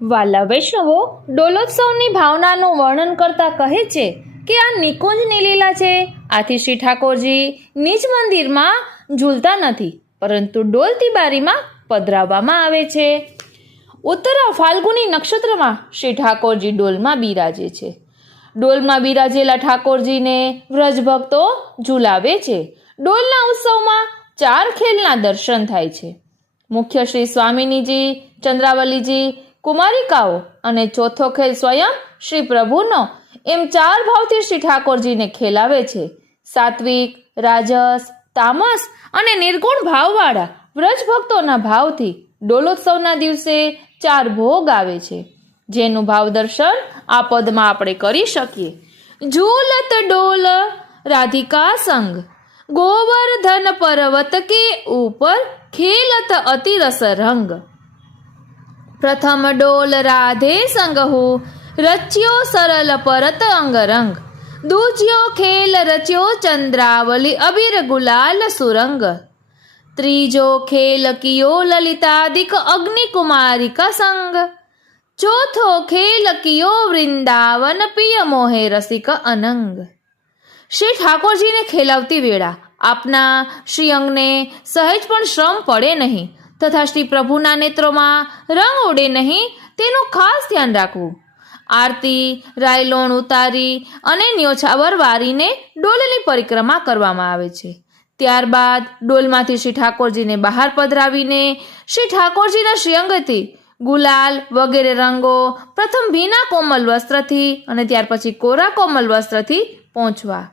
વાલા વૈષ્ણવો, ડોલોત્સવની ભાવનાનું વર્ણન કરતા કહે છે કે આ નિકુંજની લીલા છે. આથી શ્રી ઠાકોરજી નિજ મંદિરમાં ઝૂલતા નથી, પરંતુ ડોલતી બારીમાં પધરાવવામાં આવે છે. ઉત્તરા ફાલ્ગુની નક્ષત્રમાં શ્રી ઠાકોરજી ડોલમાં બિરાજે છે. ડોલમાં બિરાજેલા ઠાકોરજીને વ્રજ ભક્તો ઝુલાવે છે. ડોલના ઉત્સવમાં 4 ખેલના દર્શન થાય છે. મુખ્ય શ્રી સ્વામિનીજી, ચંદ્રાવલીજી, કુમારિકાઓ અને ચોથો ખેલ સ્વયં શ્રી પ્રભુનો, એમ 4 ભાવથી શ્રી ઠાકોરજીને ખેલાવે છે. સાત્વિક, રાજસ, તામસ અને નિર્ગુણ ભાવવાળા વ્રજ ભક્તોના ભાવથી ડોલોત્સવના દિવસે 4 ભોગ આવે છે, જેનું ભાવ દર્શન આ પદમાં આપણે કરી શકીએ. ઝૂલત ડોલ રાધિકા સંગ, गोवर्धन पर्वत के ऊपर खेलत अति रस रंग. प्रथम डोल राधे संग हो, रच्यो सरल परत अंग रंग. दूज्यो खेल रच्यो चंद्रावली, अबीर गुलाल सुरंग. त्रीजो खेल कियो ललितादिक, अग्नि कुमारी का संग. चौथो खेल कियो वृंदावन, पिय मोहे रसिक अनंग. શ્રી ઠાકોરજીને ખેલાવતી વેળા આપના શ્રી અંગને સહેજ પણ શ્રમ પડે નહીં, તથા શ્રી પ્રભુના નેત્રોમાં રંગ ઉડે નહીં, તેનું ખાસ ધ્યાન રાખવું. આરતી, રાયલોણ ઉતારી અને ન્યોછાવર વારીને ડોલની પરિક્રમા કરવામાં આવે છે. ત્યારબાદ ડોલમાંથી શ્રી ઠાકોરજીને બહાર પધરાવીને શ્રી ઠાકોરજીના શ્રીઅંગથી ગુલાલ વગેરે રંગો પ્રથમ ભીના કોમલ વસ્ત્રથી અને ત્યાર પછી કોરા કોમલ વસ્ત્રથી પહોંચવા.